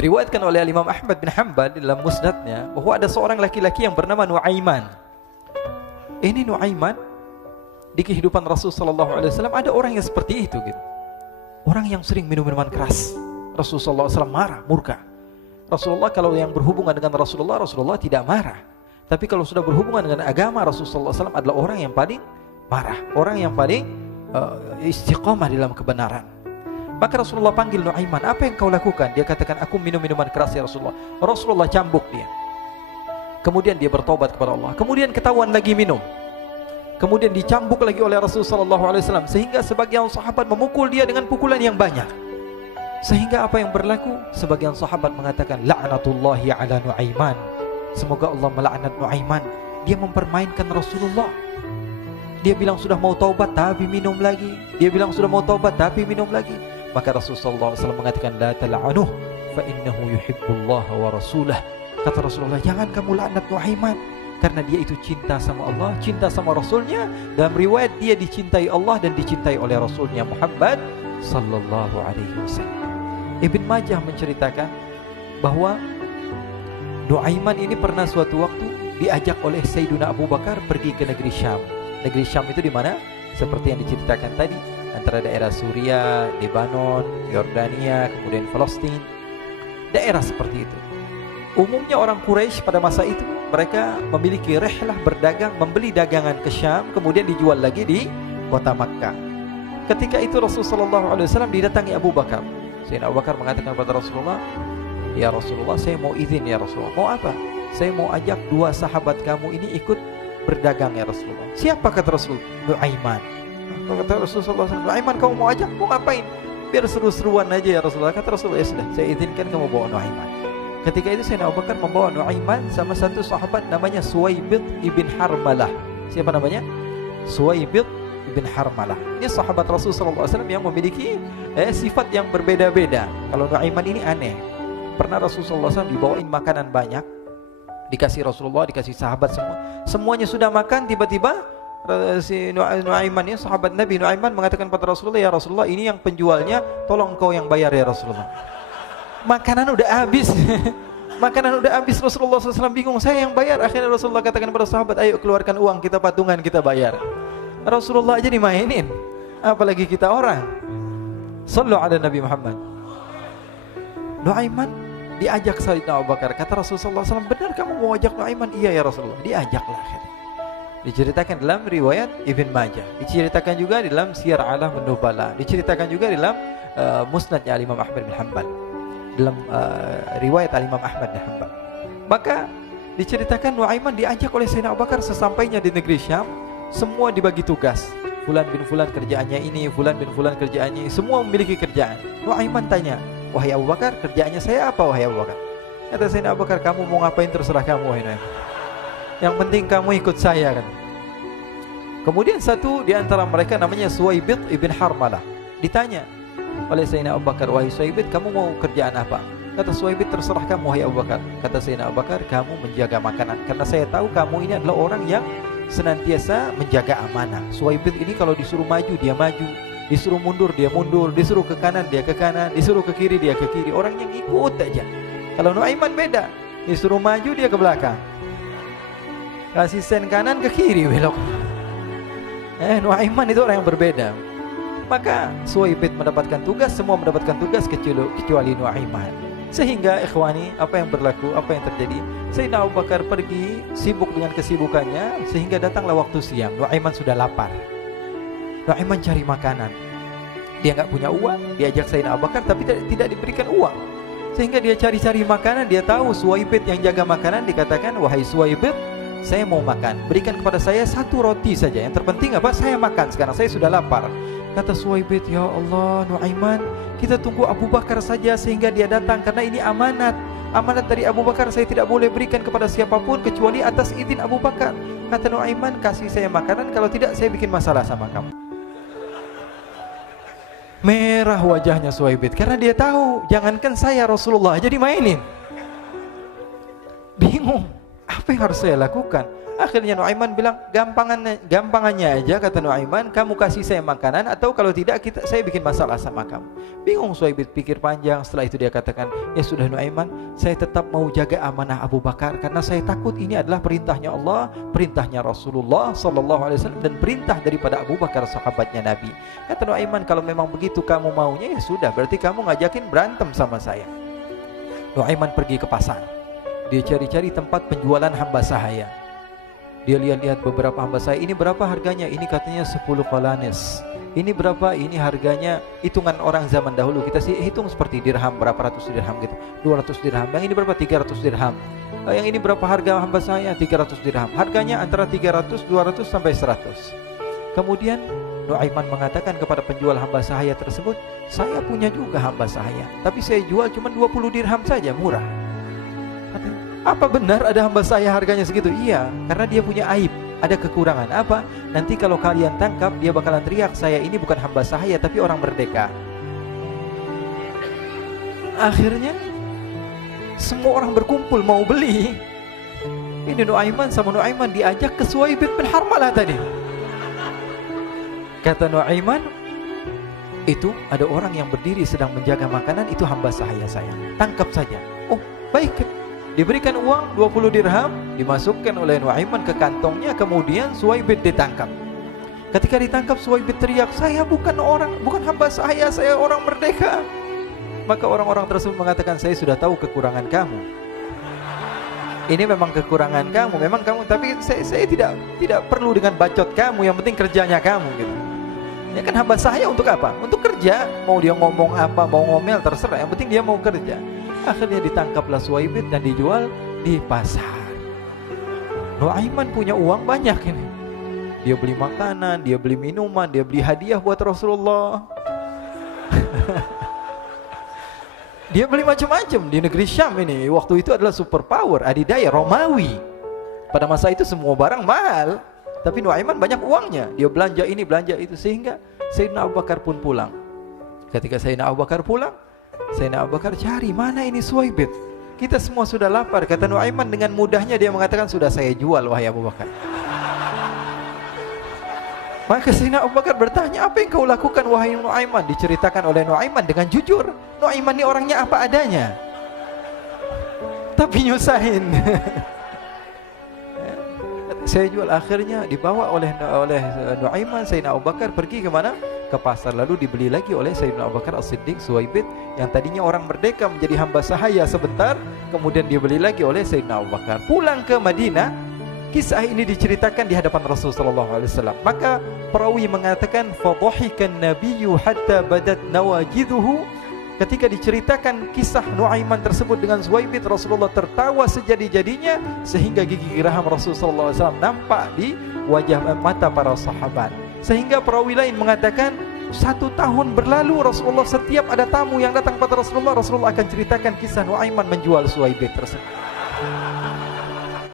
Diriwayatkan oleh Imam Ahmad bin Hanbal dalam musnadnya bahwa ada seorang laki-laki yang bernama Nuaiman. Ini Nuaiman di kehidupan Rasul sallallahu alaihi wasallam ada orang yang seperti itu gitu. Orang yang sering minum minuman keras. Rasulullah SAW marah, murka. Rasulullah kalau yang berhubungan dengan Rasulullah tidak marah. Tapi kalau sudah berhubungan dengan agama, Rasulullah SAW adalah orang yang paling marah, orang yang paling istiqamah dalam kebenaran. Maka Rasulullah panggil Nuaiman, apa yang kau lakukan? Dia katakan, aku minum minuman keras ya Rasulullah. Rasulullah cambuk dia. Kemudian dia bertobat kepada Allah. Kemudian ketahuan lagi minum. Kemudian dicambuk lagi oleh Rasulullah SAW, sehingga sebagian sahabat memukul dia dengan pukulan yang banyak. Sehingga apa yang berlaku? Sebagian sahabat mengatakan, la'natullahi ala Nuaiman. Semoga Allah melaknat Nuaiman. Dia mempermainkan Rasulullah. Dia bilang sudah mau taubat tapi minum lagi. Dia bilang sudah mau taubat tapi minum lagi. Maka Rasulullah SAW mengatakan, la tal'anuh fa innahu yuhibbullaha wa rasulah. Kata Rasulullah, jangan kamu laknat Nuaiman, karena dia itu cinta sama Allah, cinta sama Rasulnya. Dalam riwayat dia dicintai Allah dan dicintai oleh Rasulnya Muhammad sallallahu alaihi wasallam. Ibn Majah menceritakan bahwa Nuaiman ini pernah suatu waktu diajak oleh Sayyidina Abu Bakar pergi ke negeri Syam. Negeri Syam itu di mana? Seperti yang diceritakan tadi, antara daerah Suriah, Lebanon, Yordania, kemudian Palestina. Daerah seperti itu. Umumnya orang Quraisy pada masa itu mereka memiliki rihlah berdagang, membeli dagangan ke Syam, kemudian dijual lagi di kota Makkah. Ketika itu Rasulullah SAW didatangi Abu Bakar. Sayyidina Abu Bakar mengatakan kepada Rasulullah, ya Rasulullah, saya mau izin ya Rasulullah. Mau apa? Saya mau ajak dua sahabat kamu ini ikut berdagang ya Rasulullah. Siapa? Kata Rasul? Nuaiman. Kata Rasulullah SAW, Nuaiman kamu mau ajak? Mau ngapain? Biar seru-seruan aja ya Rasulullah. Kata Rasulullah, ya sudah, saya izinkan kamu bawa Nuaiman. Ketika itu Sayyidina Abu Bakar membawa Nuaiman sama satu sahabat namanya Suwaibid ibn Harmalah. Siapa namanya? Suwaibid ibn Harmalah. Ini sahabat Rasulullah SAW yang memiliki sifat yang berbeda-beda. Kalau Nuaiman ini aneh. Pernah Rasulullah SAW dibawain makanan banyak, dikasih Rasulullah, dikasih sahabat semua. Semuanya sudah makan, tiba-tiba si Nuaiman ini, sahabat Nabi Nuaiman mengatakan kepada Rasulullah, ya Rasulullah, ini yang penjualnya, tolong kau yang bayar ya Rasulullah. Makanan udah habis. Makanan udah habis. Rasulullah SAW bingung, saya yang bayar. Akhirnya Rasulullah katakan kepada sahabat, ayo keluarkan uang, kita patungan, kita bayar. Rasulullah aja dimainin, apalagi kita orang. Sallu ala Nabi Muhammad. Nuaiman diajak Sayyidina Abu Bakar. Kata Rasulullah SAW, benar kamu mau ajak Nuaiman? Iya ya Rasulullah. Diajaklah akhirnya. Diceritakan dalam riwayat Ibn Majah, diceritakan juga dalam Siyar A'lam An-Nubala, diceritakan juga dalam musnadnya Imam Ahmad bin Hanbal, dalam riwayat Imam Ahmad bin Hanbal. Maka diceritakan Nuaiman diajak oleh Sayyidina Abu Bakar. Sesampainya di negeri Syam, semua dibagi tugas. Fulan bin Fulan kerjaannya ini, Fulan bin Fulan kerjaannya ini, semua memiliki kerjaan. Nuaiman tanya, wahai Abu Bakar, kerjaannya saya apa wahai Abu Bakar? Kata Sayyidina Abu Bakar, kamu mau ngapain terserah kamu wahai Nuaiman. Yang penting kamu ikut saya kan. Kemudian satu di antara mereka namanya Suwaibid ibn Harmalah. Ditanya oleh Sayyidina Abu Bakar, wahai Suwaibid, kamu mau kerjaan apa? Kata Suwaibid, terserah kamu wahai Abu Bakar. Kata Sayyidina Abu Bakar, kamu menjaga makanan, karena saya tahu kamu ini adalah orang yang senantiasa menjaga amanah. Suwaibid ini kalau disuruh maju dia maju, disuruh mundur dia mundur, disuruh ke kanan dia ke kanan, disuruh ke kiri dia ke kiri. Orang yang ikut aja. Kalau Nuaiman beda, disuruh maju dia ke belakang, kasih sen kanan ke kiri belok. Nuaiman itu orang yang berbeda. Maka Suwaibid mendapatkan tugas, semua mendapatkan tugas kecuali Nuaiman. Sehingga ikhwani, apa yang berlaku, apa yang terjadi? Sayyidina Abu Bakar pergi sibuk dengan kesibukannya, sehingga datanglah waktu siang. Nuaiman sudah lapar. Nuaiman cari makanan. Dia nggak punya uang, diajak Sayyidina Abu Bakar tapi tidak diberikan uang. Sehingga dia cari-cari makanan. Dia tahu Suwaibid yang jaga makanan, dikatakan, wahai Suwaibid, saya mau makan, berikan kepada saya satu roti saja. Yang terpenting apa? Saya makan sekarang, saya sudah lapar. Kata Suwaibid, ya Allah Nuaiman, kita tunggu Abu Bakar saja sehingga dia datang, karena ini amanat. Amanat dari Abu Bakar, saya tidak boleh berikan kepada siapapun kecuali atas izin Abu Bakar. Kata Nuaiman, kasih saya makanan, kalau tidak saya bikin masalah sama kamu. Merah wajahnya Suwaibid, karena dia tahu, jangankan saya, Rasulullah aja dimainin. Bingung, Apa yang harus saya lakukan? Akhirnya Nuaiman bilang, gampangannya aja, kata Nuaiman, kamu kasih saya makanan, atau kalau tidak saya bikin masalah sama kamu. Bingung Suhaib pikir panjang. Setelah itu dia katakan, ya sudah Nuaiman, saya tetap mau jaga amanah Abu Bakar, karena saya takut ini adalah perintahnya Allah, perintahnya Rasulullah SAW, dan perintah daripada Abu Bakar, sahabatnya Nabi. Kata Nuaiman, kalau memang begitu kamu maunya, ya sudah, berarti kamu ngajakin berantem sama saya. Nuaiman pergi ke pasar. Dia cari-cari tempat penjualan hamba sahaya. Dia lihat-lihat beberapa hamba sahaya. Ini berapa harganya? Ini katanya 10 qalanis. Ini berapa? Ini harganya, hitungan orang zaman dahulu, kita sih hitung seperti dirham, berapa ratus dirham gitu, 200 dirham. Yang ini berapa? 300 dirham. Yang ini berapa harga hamba sahaya? 300 dirham. Harganya antara 300, 200 sampai 100. Kemudian Nuaiman mengatakan kepada penjual hamba sahaya tersebut, saya punya juga hamba sahaya, tapi saya jual cuma 20 dirham saja, murah. Apa benar ada hamba saya harganya segitu? Iya, karena dia punya aib, ada kekurangan. Apa? Nanti kalau kalian tangkap, dia bakalan teriak, saya ini bukan hamba sahaya tapi orang merdeka. Akhirnya semua orang berkumpul mau beli. Ini Nuaiman sama Nuaiman diajak ke Suhaib bin Harmalah tadi. Kata Nuaiman, itu ada orang yang berdiri sedang menjaga makanan, itu hamba sahaya saya, tangkap saja. Oh baik. Diberikan uang 20 dirham, dimasukkan oleh Nuaiman ke kantongnya, kemudian Suhaib ditangkap. Ketika ditangkap, Suhaib teriak, saya bukan hamba saya orang merdeka. Maka orang-orang tersebut mengatakan, saya sudah tahu kekurangan kamu. Ini memang kekurangan kamu, memang kamu, tapi saya tidak perlu dengan bacot kamu, yang penting kerjanya kamu gitu. Ya kan hamba saya untuk apa? Untuk kerja. Mau dia ngomong apa, mau ngomel terserah, yang penting dia mau kerja. Akhirnya ditangkaplah Suhaib dan dijual di pasar. Nuaiman punya uang banyak ini. Dia beli makanan, dia beli minuman, dia beli hadiah buat Rasulullah. Dia beli macam-macam di negeri Syam ini. Waktu itu adalah superpower, adidaya Romawi. Pada masa itu semua barang mahal, tapi Nuaiman banyak uangnya. Dia belanja ini, belanja itu, sehingga Sayyidina Abu Bakar pun pulang. Ketika Sayyidina Abu Bakar pulang, Sayyidina Abu Bakar cari, mana ini Suhaib? Kita semua sudah lapar. Kata Nuaiman dengan mudahnya dia mengatakan, sudah saya jual wahai Abu Bakar. Maka Sayyidina Abu Bakar bertanya, apa yang kau lakukan wahai Nuaiman? Diceritakan oleh Nuaiman dengan jujur. Nuaiman ini orangnya apa adanya, tapi nyusahin. Saya jual. Akhirnya dibawa oleh Nuaiman, Sayyidina Abu Bakar pergi ke mana? Ke pasar, lalu dibeli lagi oleh Sayyidina Abu Bakar As-Siddiq Suhaib yang tadinya orang merdeka menjadi hamba sahaya sebentar, kemudian dibeli lagi oleh Sayyidina Abu Bakar. Pulang ke Madinah, kisah ini diceritakan di hadapan Rasulullah SAW. Maka perawi mengatakan, fadhahikan nabiyyu hatta badat nawajiduhu. Ketika diceritakan kisah Nuaiman tersebut dengan Suhaib, Rasulullah tertawa sejadi-jadinya sehingga gigi geraham Rasulullah SAW nampak di wajah mata para sahabat. Sehingga perawi lain mengatakan 1 tahun berlalu Rasulullah, setiap ada tamu yang datang pada Rasulullah akan ceritakan kisah Nuaiman menjual Suhaib tersebut.